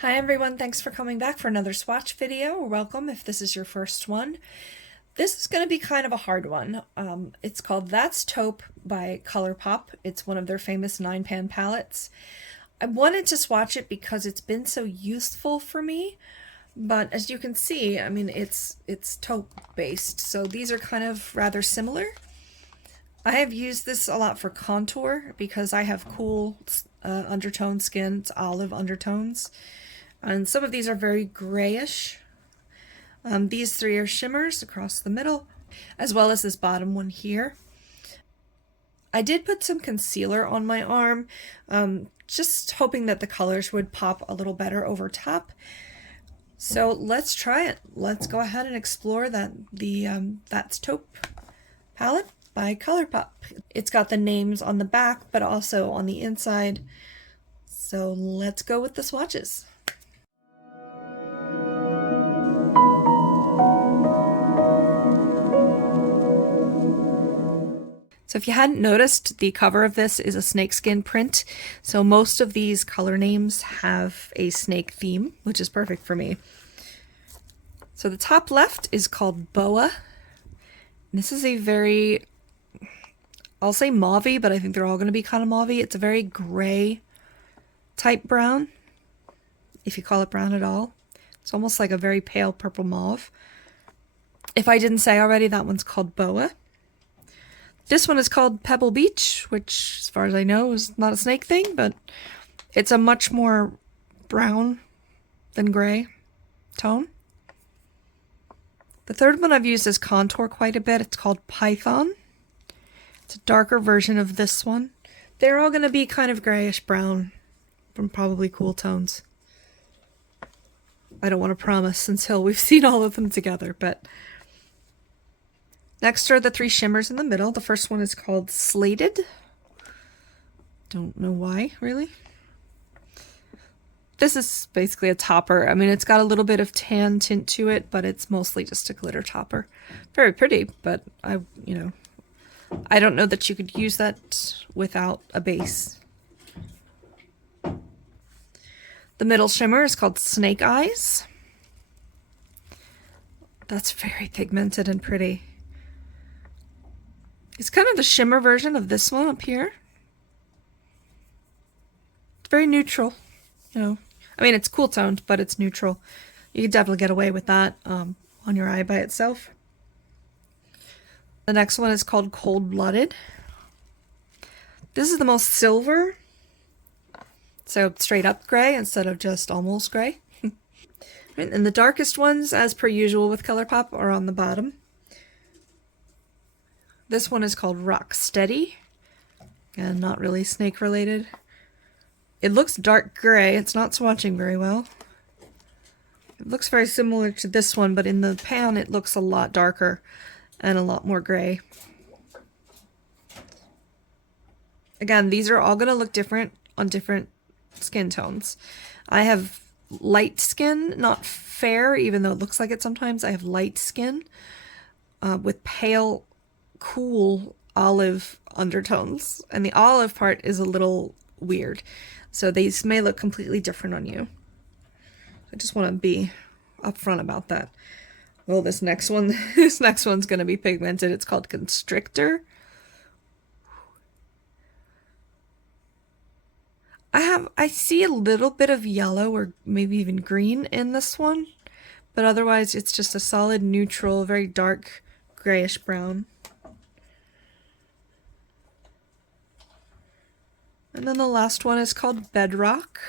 Hi everyone, thanks for coming back for another swatch video, or welcome if this is your first one. This is going to be kind of a hard one. It's called That's Taupe by Colourpop. It's one of their famous 9-pan palettes. I wanted to swatch it because it's been so useful for me, but as you can see, I mean, it's taupe based, so these are kind of rather similar. I have used this a lot for contour because I have cool undertone skin. It's olive undertones. And some of these are very grayish. These three are shimmers across the middle, as well as this bottom one here. I did put some concealer on my arm, just hoping that the colors would pop a little better over top. So let's try it. Let's go ahead and explore That's Taupe palette by Colourpop. It's got the names on the back, but also on the inside. So let's go with the swatches. So if you hadn't noticed, the cover of this is a snakeskin print. So most of these color names have a snake theme, which is perfect for me. So the top left is called Boa. This is a very, I'll say mauve-y, but I think they're all going to be kind of mauve-y. It's a very gray type brown, if you call it brown at all. It's almost like a very pale purple mauve. If I didn't say already, that one's called Boa. This one is called Pebble Beach, which, as far as I know, is not a snake thing, but it's a much more brown than gray tone. The third one I've used as contour quite a bit. It's called Python. It's a darker version of this one. They're all going to be kind of grayish brown from probably cool tones. I don't want to promise until we've seen all of them together, but next are the three shimmers in the middle. The first one is called Slated. Don't know why, really. This is basically a topper. I mean, it's got a little bit of tan tint to it, but it's mostly just a glitter topper. Very pretty, but I don't know that you could use that without a base. The middle shimmer is called Snake Eyes. That's very pigmented and pretty. It's kind of the shimmer version of this one up here. It's very neutral, I mean, it's cool toned, but it's neutral. You could definitely get away with that on your eye by itself. The next one is called Cold Blooded. This is the most silver, so straight up gray instead of just almost gray. And the darkest ones, as per usual with Colourpop, are on the bottom. This one is called Rock Steady. Again, not really snake related. It looks dark gray. It's not swatching very well. It looks very similar to this one, but in the pan it looks a lot darker and a lot more gray. Again, these are all going to look different on different skin tones. I have light skin, not fair, even though it looks like it sometimes. I have light skin with pale, cool olive undertones, and the olive part is a little weird, so these may look completely different on you. I just want to be upfront about that. Well, this next one's going to be pigmented. It's called Constrictor. I see a little bit of yellow or maybe even green in this one, but otherwise it's just a solid neutral, very dark grayish brown. And then the last one is called Bedrock.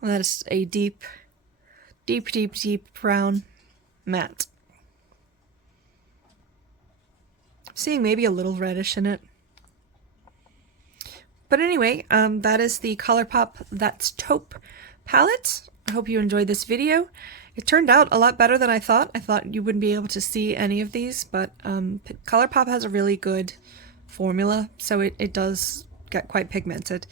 And that is a deep brown matte. I'm seeing maybe a little reddish in it. But anyway, that is the Colourpop That's Taupe palette. I hope you enjoyed this video. It turned out a lot better than I thought. I thought you wouldn't be able to see any of these, but Colourpop has a really good formula, so it does get quite pigmented.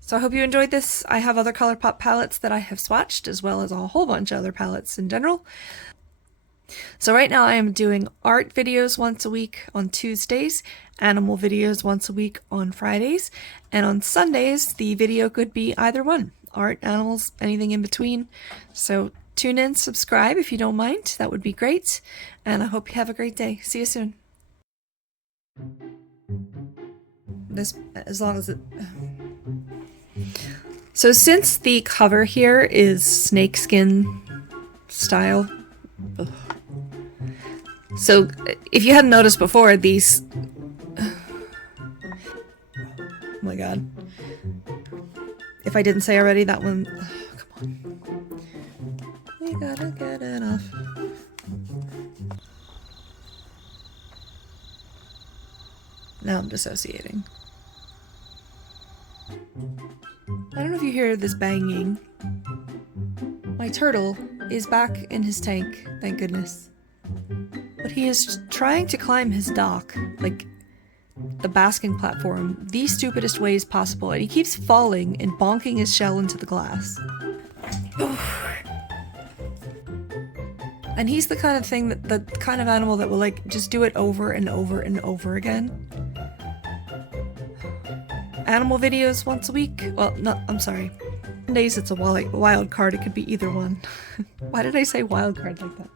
So I hope you enjoyed this. I have other Colourpop palettes that I have swatched, as well as a whole bunch of other palettes in general. So right now I am doing art videos once a week on Tuesdays, animal videos once a week on Fridays, and on Sundays the video could be either one. art, animals, anything in between. So tune in, subscribe if you don't mind. That would be great. And I hope you have a great day. See you soon. This, as long as it... So since the cover here is snakeskin style, ugh. So if you hadn't noticed before, these... Oh my god. If I didn't say already, that one... Oh, come on. We gotta get it off. Now I'm dissociating. I don't know if you hear this banging. My turtle is back in his tank, thank goodness. But he is trying to climb his dock, like the basking platform, the stupidest ways possible, and he keeps falling and bonking his shell into the glass. And he's the kind of thing that, the kind of animal that will like just do it over and over and over again. Animal videos once a week? Well, no, I'm sorry. Some days it's a wild card, it could be either one. Why did I say wild card like that?